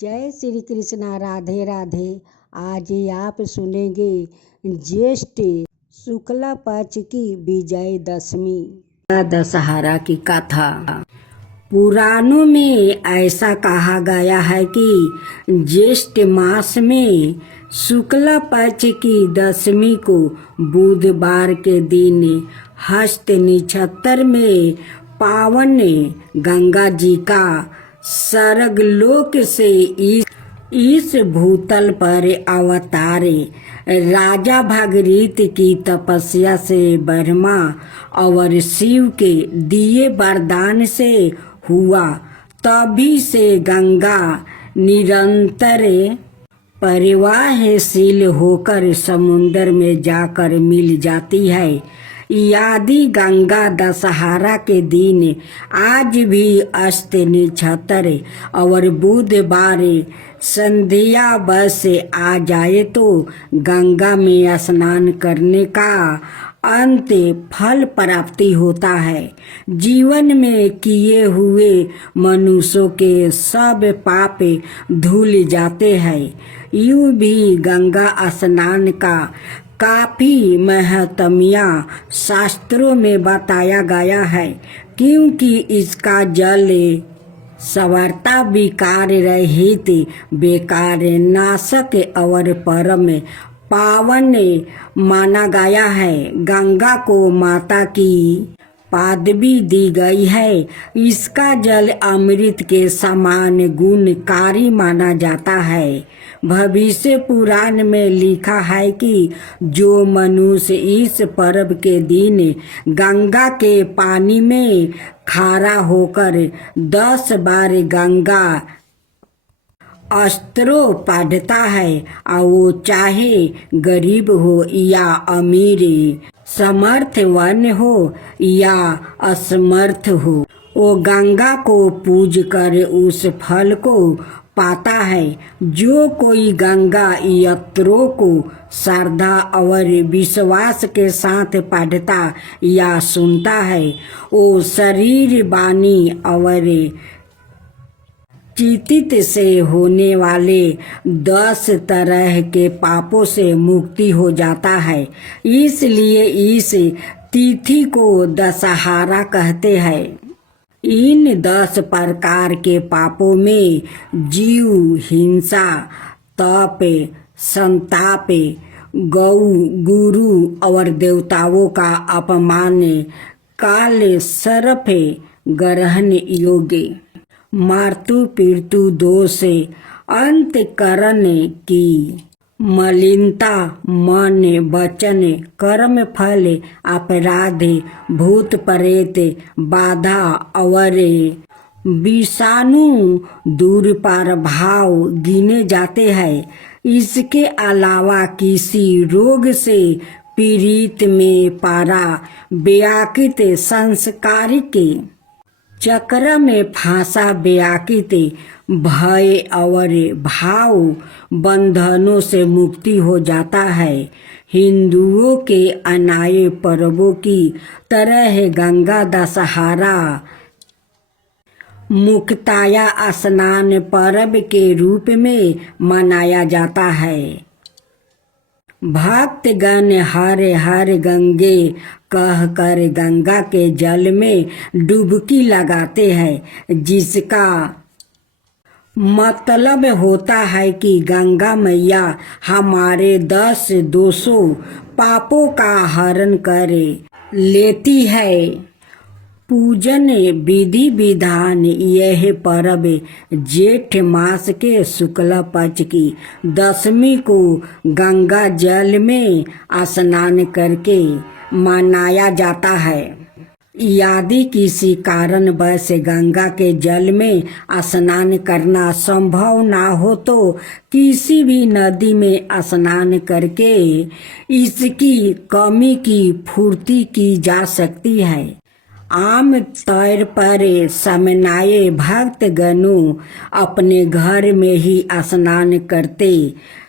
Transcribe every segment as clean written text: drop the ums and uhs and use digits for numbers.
जय श्री कृष्णा। राधे राधे। आज आप सुनेंगे ज्येष्ठ शुक्ला पक्ष की विजय दशमी दशहरा की कथा। पुराणों में ऐसा कहा गया है कि ज्येष्ठ मास में शुक्ला पक्ष की दशमी को बुधवार के दिन हस्त नक्षत्र में पावन गंगा जी का स्वर्गलोक से इस भूतल पर अवतारे। राजा भागीरथ की तपस्या से ब्रह्मा और शिव के दिए वरदान से हुआ। तभी से गंगा निरंतर परिवाहशील होकर समुद्र में जाकर मिल जाती है। यदि गंगा दशहरा के दिन आज भी हस्त नक्षत्र और बुधवार संध्या बस आ जाए तो गंगा में स्नान करने का अंत फल प्राप्ति होता है। जीवन में किए हुए मनुष्यों के सब पाप धुल जाते हैं। यूं भी गंगा स्नान का काफी महत्म्य शास्त्रों में बताया गया है, क्योंकि इसका जल सर्वथा विकार रहित, बेकार नाशक और परम पावन माना गया है। गंगा को माता की पदवी दी गई है। इसका जल अमृत के समान गुणकारी माना जाता है। भविष्य पुराण में लिखा है कि जो मनुष्य इस पर्व के दिन गंगा के पानी में खड़ा होकर 10 बार गंगा अस्त्रों पढ़ता है, और वो चाहे गरीब हो या अमीर, समर्थवान हो या असमर्थ हो, वो गंगा को पूज कर उस फल को पाता है। जो कोई गंगा यंत्रों को श्रद्धा और विश्वास के साथ पढ़ता या सुनता है, वो शरीर, वाणी और चित्त से होने वाले 10 तरह के पापों से मुक्ति हो जाता है। इसलिए इस तिथि को दशहरा कहते हैं। इन 10 प्रकार के पापों में जीव हिंसा, तप, संताप, गौ, गुरु और देवताओं का अपमान, काल सर्प ग्रहण योग्य, मातृ पितृ दोष, अंतःकरण की मलिनता, मन, वचन, कर्म फल, अपराध, भूत प्रेत बाधा और विषाणु दुष्प्रभाव गिने जाते हैं। इसके अलावा किसी रोग से पीड़ित में पड़ा व्याकृत संस्कारिक चक्र में फंसा व्याकृत भय और भाव बंधनों से मुक्ति हो जाता है। हिंदुओं के अन्य पर्वों की तरह गंगा दशहरा मुक्ताया स्नान पर्व के रूप में मनाया जाता है। भक्तगण हर हर गंगे कहकर गंगा के जल में डुबकी लगाते हैं, जिसका मतलब होता है कि गंगा मैया हमारे 10 दोषों पापों का हरण कर लेती है। पूजन विधि विधान। यह पर्व जेठ मास के शुक्ल पक्ष की दशमी को गंगा जल में स्नान करके मनाया जाता है। यदि किसी कारणवश गंगा के जल में स्नान करना संभव ना हो तो किसी भी नदी में स्नान करके इसकी कमी की पूर्ति की जा सकती है। आम तौर पर सामान्य भक्तगणों अपने घर में ही स्नान करते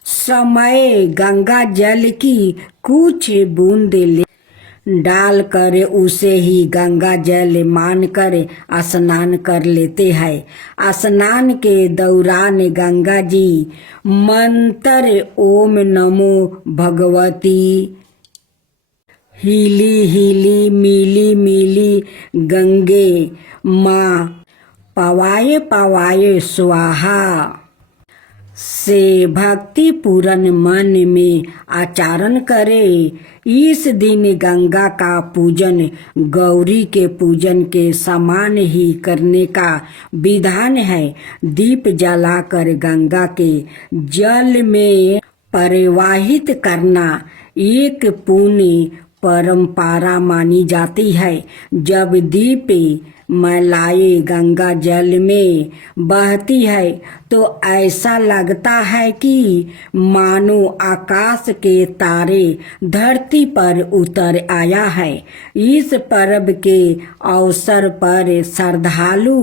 समय गंगा जल की कुछ बूंद डाल कर उसे ही गंगा जल मान कर स्नान कर लेते हैं। स्नान के दौरान गंगा जी मंत्र ओम नमो भगवती हीली हीली मिली मिली गंगे माँ पवाए पवाए स्वाहा से भक्ति पूर्ण मन में आचरण करे। इस दिन गंगा का पूजन गौरी के पूजन के समान ही करने का विधान है। दीप जलाकर गंगा के जल में प्रवाहित करना एक पुण्य परंपरा मानी जाती है। जब दीप महिलाएं गंगा जल में बहती है तो ऐसा लगता है कि मानो आकाश के तारे धरती पर उतर आया है। इस पर्व के अवसर पर श्रद्धालु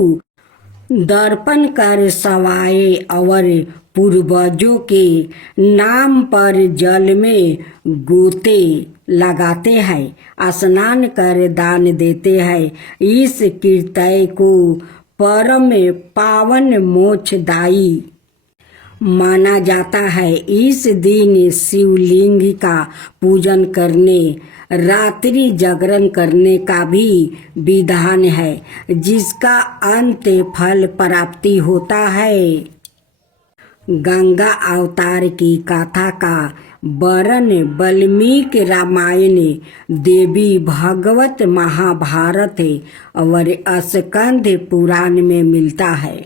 दर्पण कर सवाए और पूर्वजों के नाम पर जल में गोते लगाते हैं, स्नान कर दान देते हैं। इस कृत्य को परम पावन मोक्षदायी माना जाता है। इस दिन शिवलिंग का पूजन करने रात्रि जागरण करने का भी विधान है, जिसका अंत फल प्राप्ति होता है। गंगा अवतार की कथा का वर्णन वाल्मीकि रामायण, देवी भागवत, महाभारत और स्कंद पुराण में मिलता है।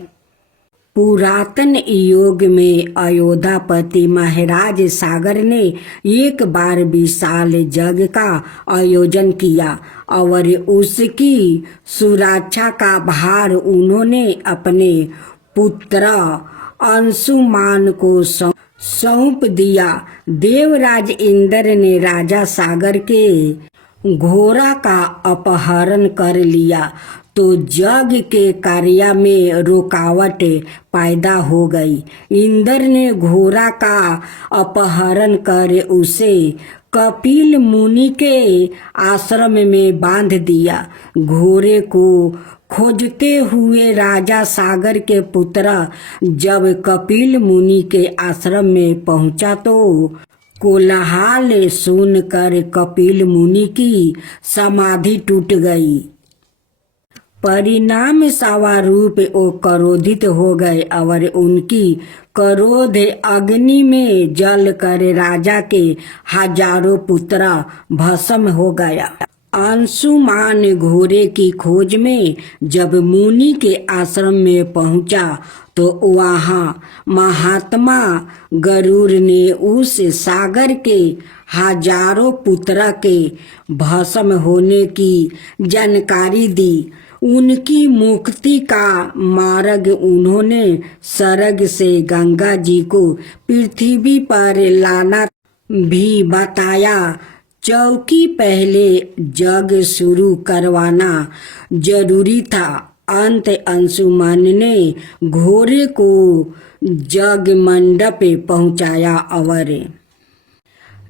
पुरातन युग में अयोध्यापति महाराज सागर ने एक बार विशाल यज्ञ का आयोजन किया और उसकी सुरक्षा का भार उन्होंने अपने पुत्र अंशुमान को सौंप दिया। देवराज इंद्र ने राजा सागर के घोड़ा का अपहरण कर लिया तो यज्ञ के कार्य में रुकावट पैदा हो गई। इंद्र ने घोड़ा का अपहरण कर उसे कपिल मुनि के आश्रम में बांध दिया। घोड़े को खोजते हुए राजा सागर के पुत्र जब कपिल मुनि के आश्रम में पहुंचा तो कोलाहल सुनकर कपिल मुनि की समाधि टूट गई। परिणाम स्वरूप वो क्रोधित हो गए और उनकी क्रोध अग्नि में जल कर राजा के हजारों पुत्र भस्म हो गया। अंशुमान घोड़े की खोज में जब मुनि के आश्रम में पहुंचा तो वहां महात्मा गरुड़ ने उस सागर के हजारों पुत्र के भस्म होने की जानकारी दी। उनकी मुक्ति का मार्ग उन्होंने स्वर्ग से गंगा जी को पृथ्वी पर लाना भी बताया। चौकी पहले जग शुरू करवाना जरूरी था। अंत अंशुमान ने घोड़े को जग मंडप पहुंचाया और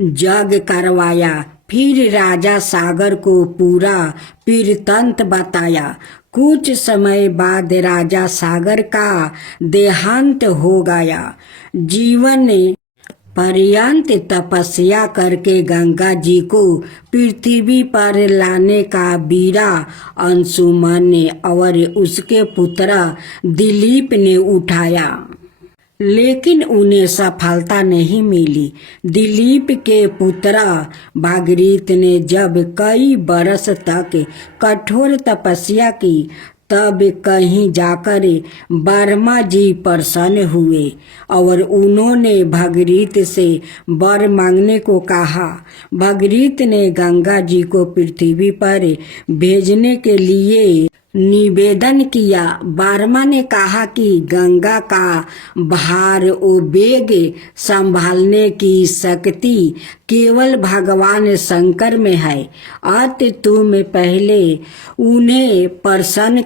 जग करवाया। फिर राजा सागर को पूरा वृत्तांत बताया। कुछ समय बाद राजा सागर का देहांत हो गया। जीवन पर्यंत तपस्या करके गंगा जी को पृथ्वी पर लाने का बीड़ा अंशुमान ने और उसके पुत्र दिलीप ने उठाया, लेकिन उन्हें सफलता नहीं मिली। दिलीप के पुत्र भागीरथ ने जब कई बरस तक कठोर तपस्या की तब कहीं जाकर ब्रह्मा जी प्रसन्न हुए और उन्होंने भागीरथ से वर मांगने को कहा। भागीरथ ने गंगा जी को पृथ्वी पर भेजने के लिए निवेदन किया। ब्रह्मा ने कहा कि गंगा का भार और वेग संभालने की शक्ति केवल भगवान शंकर में है। अतः तुम पहले उन्हें प्रसन्न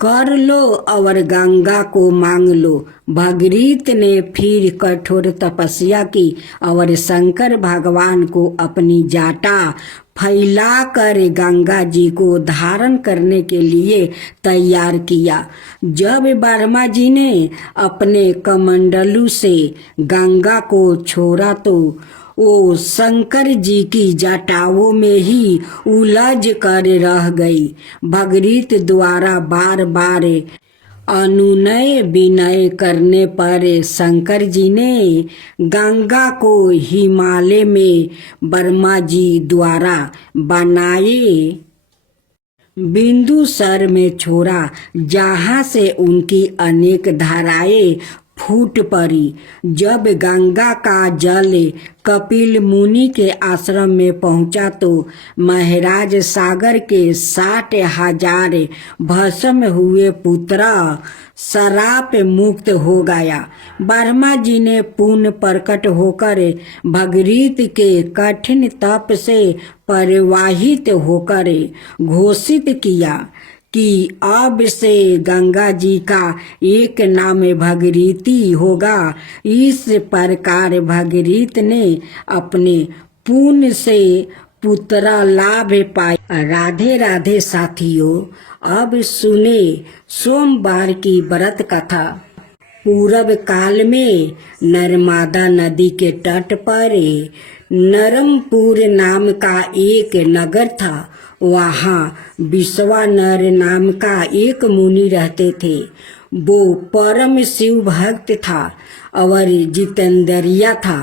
कर लो और गंगा को मांग लो। भागीरथ ने फिर कठोर तपस्या की और शंकर भगवान को अपनी जाटा फैलाकर गंगा जी को धारण करने के लिए तैयार किया। जब ब्रह्मा जी ने अपने कमंडलू से गंगा को छोड़ा तो वो शंकर जी की जटाओं में ही उलझ कर रह गई। भगीरथ द्वारा बार बार अनुनय विनय करने पर शंकर जी ने गंगा को हिमालय में ब्रह्मा जी द्वारा बनाए बिंदु सर में छोड़ा, जहाँ से उनकी अनेक धाराएं फूट पड़ी। जब गंगा का जल कपिल मुनि के आश्रम में पहुंचा तो महाराज सागर के 60,000 भस्म हुए पुत्र शराप मुक्त हो गया। ब्रह्मा जी ने पुनः प्रकट होकर भगीरथ के कठिन तप से परिवाहित होकर घोषित किया कि अब से गंगा जी का एक नाम भगीरथी होगा। इस प्रकार भगीरथ ने अपने पुण्य से पुत्र लाभ पाया। राधे राधे साथियों, अब सुने सोमवार की व्रत कथा। पूर्व काल में नर्मदा नदी के तट पर नरमपुर नाम का एक नगर था। वहाँ विश्वानर नाम का एक मुनि रहते थे। वो परम शिव भक्त था और जितेंद्रिया था।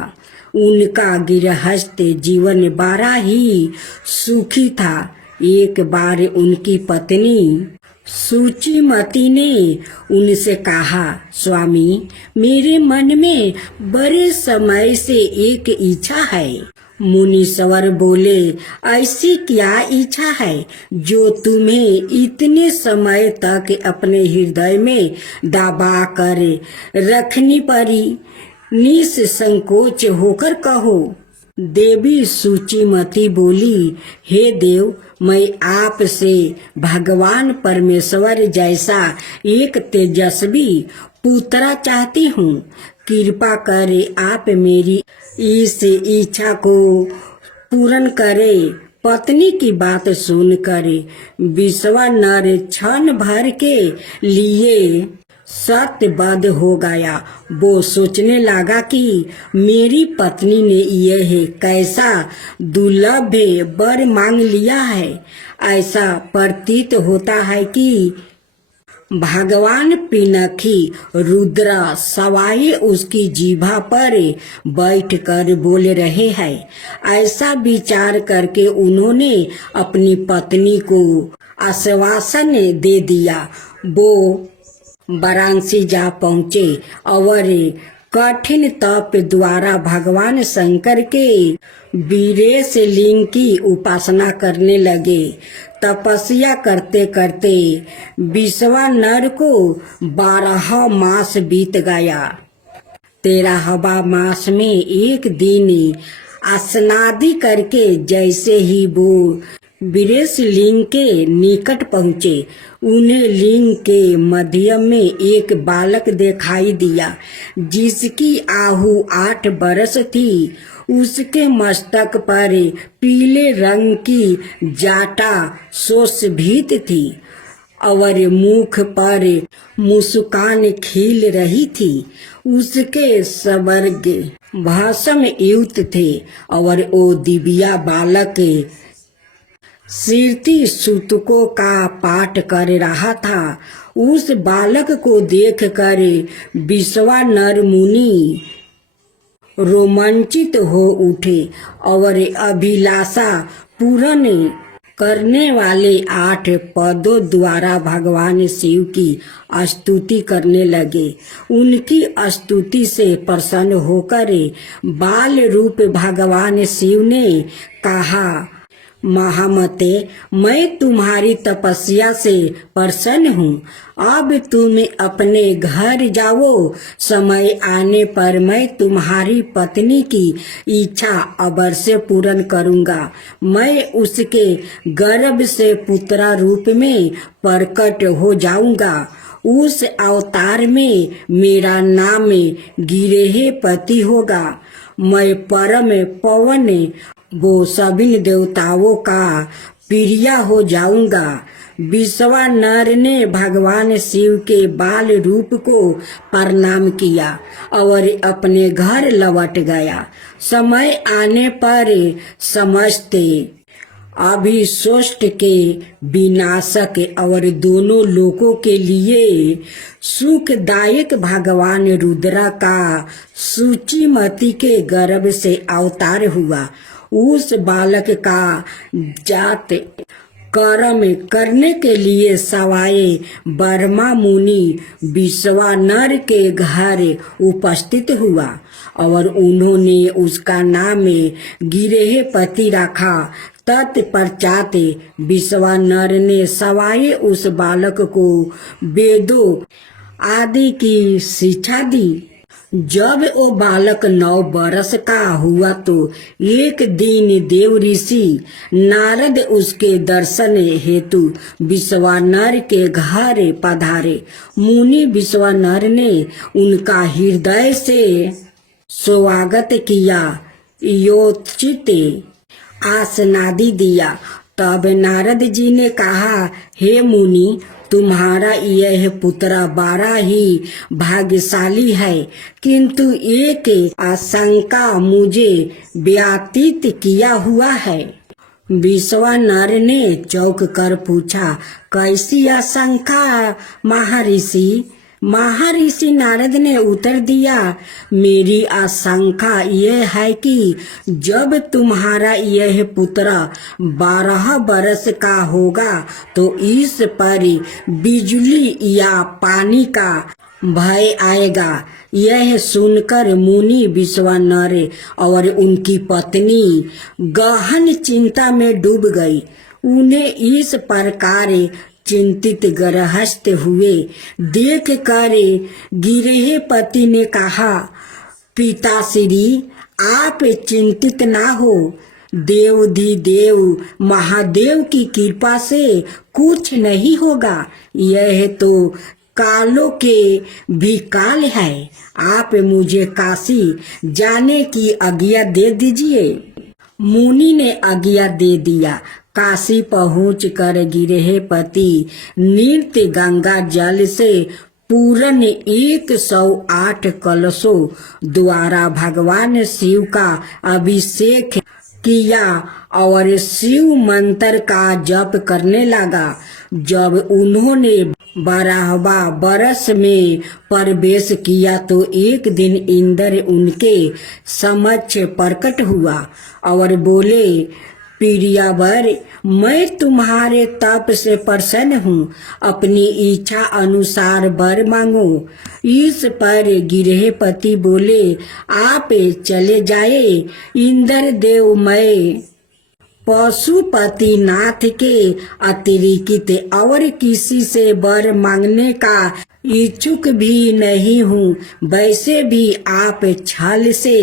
उनका गृहस्थ जीवन बड़ा ही सुखी था। एक बार उनकी पत्नी सूचिमती ने उनसे कहा, स्वामी, मेरे मन में बड़े समय से एक इच्छा है। मुनीश्वर बोले, ऐसी क्या इच्छा है जो तुम्हें इतने समय तक अपने हृदय में दबा कर रखनी पड़ी? निसंकोच होकर कहो। देवी सूचिमती बोली, हे देव, मैं आपसे भगवान परमेश्वर जैसा एक तेजस्वी पुत्र चाहती हूँ। कृपा करे आप मेरी इस इच्छा को पूर्ण करे। पत्नी की बात सुनकर विश्वानर क्षण भर के लिए सत्यबद्ध हो गया। वो सोचने लगा कि मेरी पत्नी ने यह कैसा दुर्लभ वर मांग लिया है। ऐसा प्रतीत होता है कि भगवान पिनाकी रुद्र सवाई उसकी जीभा पर बैठकर बोल रहे हैं। ऐसा विचार करके उन्होंने अपनी पत्नी को आश्वासन दे दिया। वो वाराणसी जा पहुँचे और कठिन तप द्वारा भगवान शंकर के वीरेश लिंग की उपासना करने लगे। तपस्या करते करते विश्वानर को 12 मास बीत गया। 13वां मास में एक दिन स्नादि करके जैसे ही वो वीरेश लिंग के निकट पहुँचे, उन्हें लिंग के मध्य में एक बालक दिखाई दिया जिसकी आयु 8 वर्ष थी। उसके मस्तक पर पीले रंग की जाटा सुशोभित थी और मुख पर मुस्कान खिल रही थी। उसके स्वर्ग भस्म युक्त थे और वो दिव्या बालक श्रुति सूतकों का पाठ कर रहा था। उस बालक को देखकर विश्वानर मुनि रोमांचित हो उठे और अभिलाषा पूर्ण करने वाले 8 पदों द्वारा भगवान शिव की स्तुति करने लगे। उनकी स्तुति से प्रसन्न होकर बाल रूप भगवान शिव ने कहा, महामते, मैं तुम्हारी तपस्या से प्रसन्न हूँ। अब तुम अपने घर जाओ। समय आने पर मैं तुम्हारी पत्नी की इच्छा अवश्य पूर्ण करूँगा। मैं उसके गर्भ से पुत्र रूप में प्रकट हो जाऊँगा। उस अवतार में मेरा नाम गिरेह पति होगा। मैं परम पवन वो सभी देवताओं का प्रिय हो जाऊंगा। विश्वानर ने भगवान शिव के बाल रूप को प्रणाम किया और अपने घर लौट गया। समय आने पर समस्त अभिष्ट के विनाशक और दोनों लोकों के लिए सुखदायक भगवान रुद्र का सूचिमती के गर्भ से अवतार हुआ। उस बालक का जात कर्म करने के लिए सवाए ब्रह्मा मुनि विश्वानर के घर उपस्थित हुआ और उन्होंने उसका नाम गिरहपति रखा। तत्पश्चात विश्वानर ने सवाए उस बालक को वेदों आदि की शिक्षा दी। जब वो बालक 9 बरस का हुआ तो एक दिन देव ऋषि नारद उसके दर्शन हेतु विश्वानर के घर पधारे। मुनि विश्वानर ने उनका हृदय से स्वागत किया, योचित आसनादि दिया। तब नारद जी ने कहा, हे मुनि, तुम्हारा यह पुत्र बड़ा ही भाग्यशाली है, किंतु एक आशंका मुझे व्यतीत किया हुआ है। विश्वानर ने चौंक कर पूछा, कैसी आशंका महर्षि? महर्षि नारद ने उत्तर दिया, मेरी आशंका यह है कि जब तुम्हारा यह पुत्र 12 बरस का होगा तो इस पर बिजली या पानी का भय आएगा। यह सुनकर मुनि विश्वानर और उनकी पत्नी गहन चिंता में डूब गई। उन्हें इस प्रकार चिंतित गृहस्थ हुए देख कर गिरहपति ने कहा, पिताश्री, आप चिंतित ना हो। देवाधिदेव महादेव की कृपा से कुछ नहीं होगा। यह तो कालों के भी काल है। आप मुझे काशी जाने की आज्ञा दे दीजिए। मुनि ने आज्ञा दे दिया। काशी पहुंचकर गिरहपति नित्य गंगा जल से पूर्ण 108 कलशों द्वारा भगवान शिव का अभिषेक किया और शिव मंत्र का जप करने लगा। जब उन्होंने 12वां बरस में प्रवेश किया तो एक दिन इंद्र उनके समक्ष प्रकट हुआ और बोले, प्रियवर, मैं तुम्हारे तप से प्रसन्न हूँ, अपनी इच्छा अनुसार वर मांगो। इस पर गिरहपति बोले, आप चले जाए। इंद्र देव, मैं पशुपति नाथ के अतिरिक्त और किसी से वर मांगने का इच्छुक भी नहीं हूँ। वैसे भी आप छल से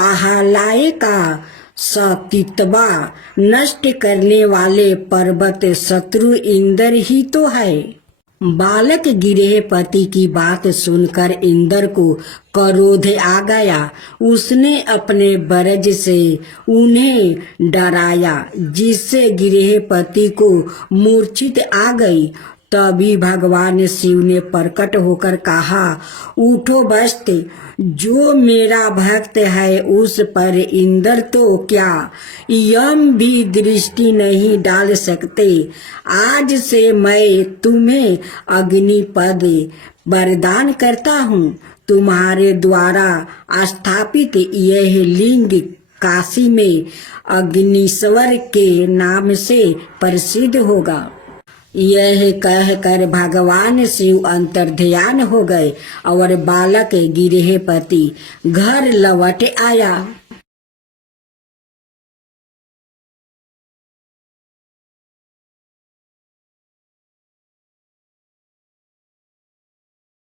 आह्लाय का सतीत्वा नष्ट करने वाले पर्वत शत्रु इंद्र ही तो है। बालक गिरहपति की बात सुनकर इंद्र को क्रोध आ गया। उसने अपने वज्र से उन्हें डराया, जिससे गिरहपति को मूर्छित आ गई। तभी भगवान शिव ने प्रकट होकर कहा, उठो बस्त, जो मेरा भक्त है उस पर इंद्र तो क्या यम भी दृष्टि नहीं डाल सकते। आज से मैं तुम्हें अग्निपद वरदान करता हूँ। तुम्हारे द्वारा स्थापित यह लिंग काशी में अग्निश्वर के नाम से प्रसिद्ध होगा। यह कहकर भगवान शिव अंतर्ध्यान हो गए और बालक गिरहपति घर लौट आया।